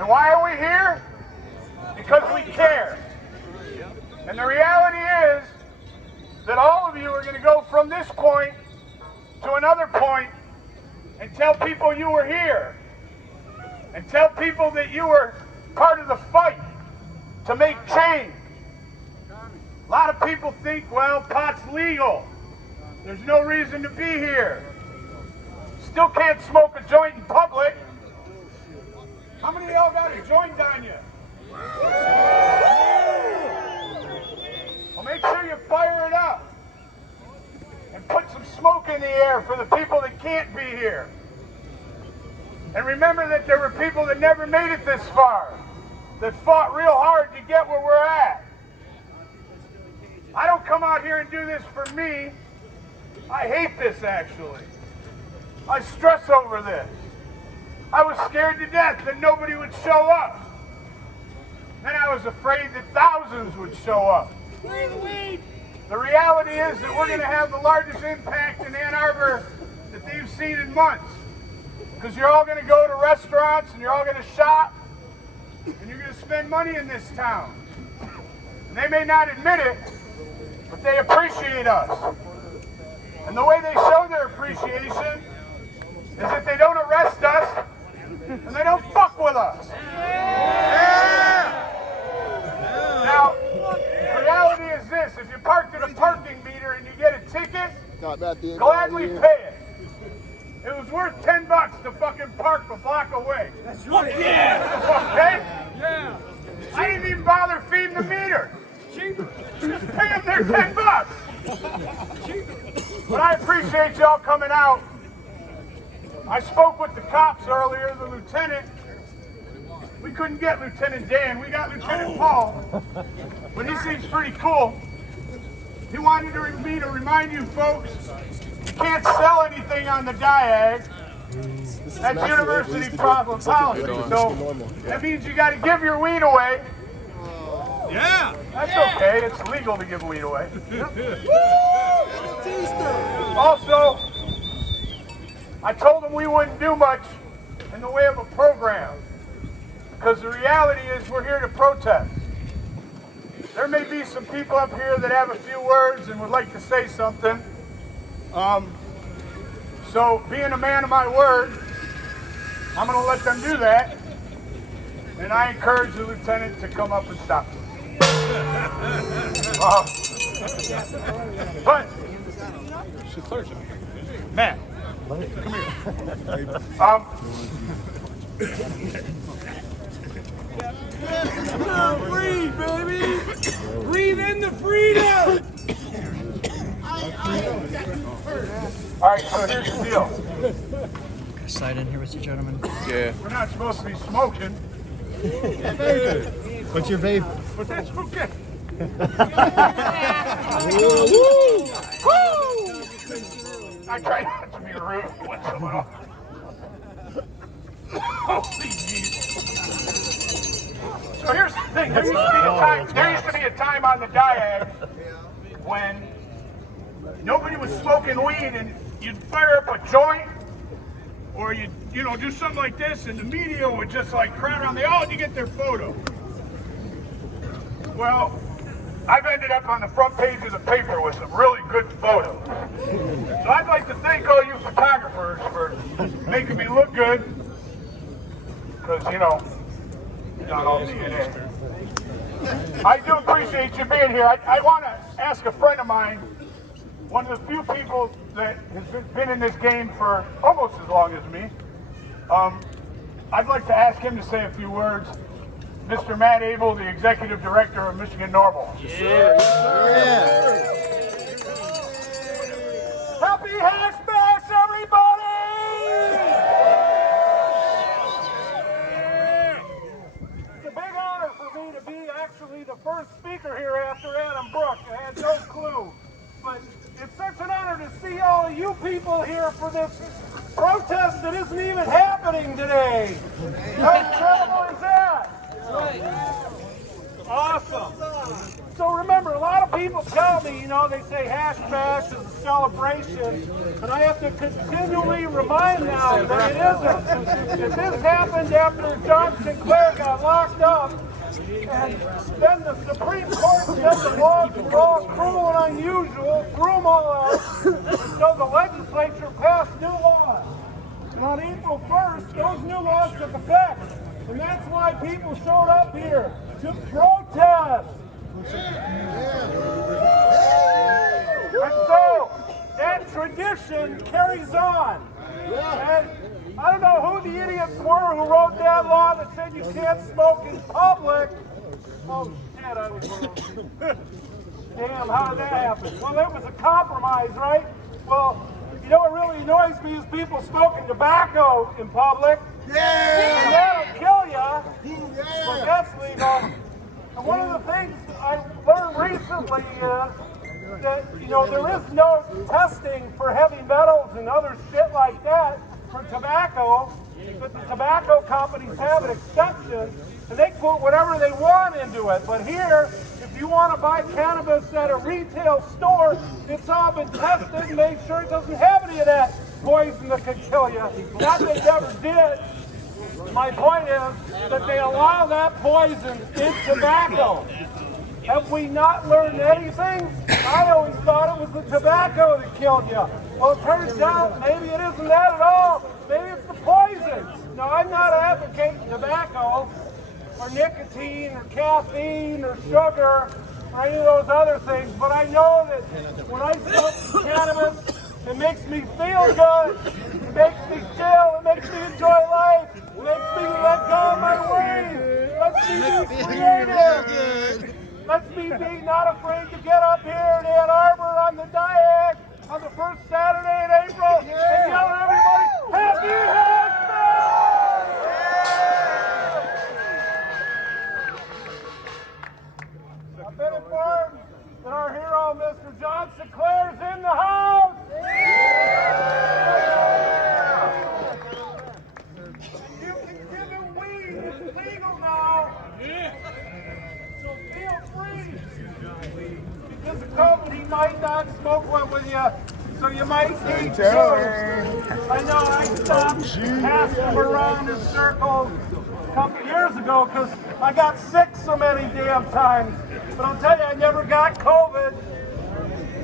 And why are we here? Because we care. And the reality is that all of you are going to go from this point to another point and tell people you were here. And tell people that you were part of the fight to make change. A lot of people think, well, pot's legal. There's no reason to be here. Still can't smoke a joint in public. How many of y'all got a joint on you? Well, make sure you fire it up and put some smoke in the air for the people that can't be here. And remember that there were people that never made it this far, that fought real hard to get where we're at. I don't come out here and do this for me. I hate this, actually. I stress over this. I was scared to death that nobody would show up. Then I was afraid that thousands would show up. The reality is that we're going to have the largest impact in Ann Arbor that they've seen in months. Because you're all going to go to restaurants and you're all going to shop and you're going to spend money in this town. And they may not admit it, but they appreciate us. And the way they show their appreciation is that they don't arrest us and they don't fuck with us. Now, the reality is this: if you parked at a parking meter and you get a ticket, gladly pay it. It was worth $10 to fucking park a block away. That's right. Yeah. Okay? Yeah. I didn't even bother feeding the meter. Cheaper. Just pay them their $10. But I appreciate y'all coming out. I spoke with the cops earlier, the lieutenant. We couldn't get Lieutenant Dan. We got Lieutenant Paul. But he seems pretty cool. He wanted me to remind you folks, you can't sell anything on the diag. That's university problem policy. So that means you got to give your weed away. Yeah. That's okay. It's legal to give weed away. Also, I told them we wouldn't do much in the way of a program. Because the reality is we're here to protest. There may be some people up here that have a few words and would like to say something. So being a man of my word, I'm going to let them do that. And I encourage the lieutenant to come up and stop them. But, Matt, come here. Breathe, baby. Breathe in the freedom. All right, so here's the deal. Slide in here, Mr. Gentleman. Yeah. We're not supposed to be smoking. What's your vape? But that's okay. I try not to be rude once in a while. Holy Jesus. So here's the thing. There used to be a time on the diag when nobody was smoking weed and you'd fire up a joint or you'd, do something like this and the media would just like crowd around. They all had to get their photo. Well, I've ended up on the front page of the paper with some really good photos. So I'd like to thank all you photographers for making me look good. Because, not all DNA. I do appreciate you being here. I want to ask a friend of mine, one of the few people that has been in this game for almost as long as me. I'd like to ask him to say a few words. Mr. Matt Abel, the Executive Director of Michigan Normal. Yeah. Happy Hashbacks, everybody! It's a big honor for me to be actually the first speaker here after Adam Brook. I had no clue. But it's such an honor to see all of you people here for this protest that isn't even happening today. How incredible is that? Awesome. So remember, a lot of people tell me, you know, they say hash bash is a celebration, and I have to continually remind them that it isn't. If this happened after John Sinclair got locked up, and then the Supreme Court said the laws were all cruel and unusual, threw them all out, and so the legislature passed new laws. And on April 1st, those new laws took effect. And that's why people showed up here to protest. And so that tradition carries on. And I don't know who the idiots were who wrote that law that said you can't smoke in public. Oh shit, I was wrong. Damn, how did that happen? Well, it was a compromise, right? Well, you know what really annoys me is people smoking tobacco in public. Yeah! That'll kill you, but that's legal. And one of the things I learned recently is that, you know, there is no testing for heavy metals and other shit like that for tobacco, but the tobacco companies have an exception, and they put whatever they want into it. But here, if you want to buy cannabis at a retail store, it's all been tested and made sure it doesn't have any of that poison that could kill you. Not that it never did. My point is that they allow that poison in tobacco. Have we not learned anything? I always thought it was the tobacco that killed you. Well, it turns out maybe it isn't that at all. Maybe it's the poison. Now, I'm not advocating tobacco or nicotine or caffeine or sugar or any of those other things, but I know that when I smoke cannabis, it makes me feel good. It makes me chill. It makes me enjoy life. It makes me let go of my worries. It lets me be creative. It lets me be not afraid to get up here in Ann Arbor on the Diag on the first Saturday in April and yell at everybody, Happy Hackman! I've been informed that our hero, Mr. John Sinclair, is in the house! You can give him weed, it's legal now! So feel free! Because of COVID, he might not smoke one with you, so you might need two. I know I stopped passing him around in circles a couple years ago because I got sick so many damn times. But I'll tell you, I never got COVID.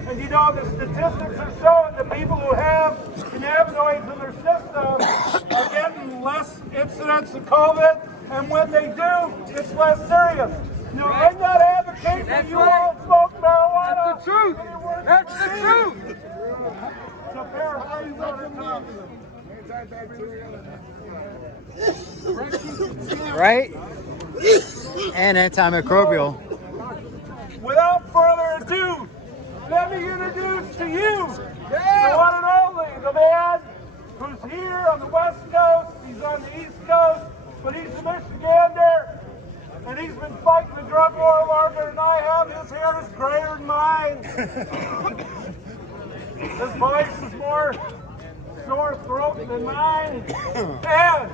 And you know, the statistics are showing that people who have cannabinoids in their system are getting less incidents of COVID. And when they do, it's less serious. No, I'm not advocating that you all smoke marijuana. That's the truth. That's the truth. So, Bear, how are you looking? Right? And antimicrobial. Without further ado, let me introduce to you the one and only, the man who's here on the West Coast, he's on the East Coast, but he's a Michigander, and he's been fighting the drug war longer than I have. His hair is grayer than mine. His voice is more sore throat than mine. And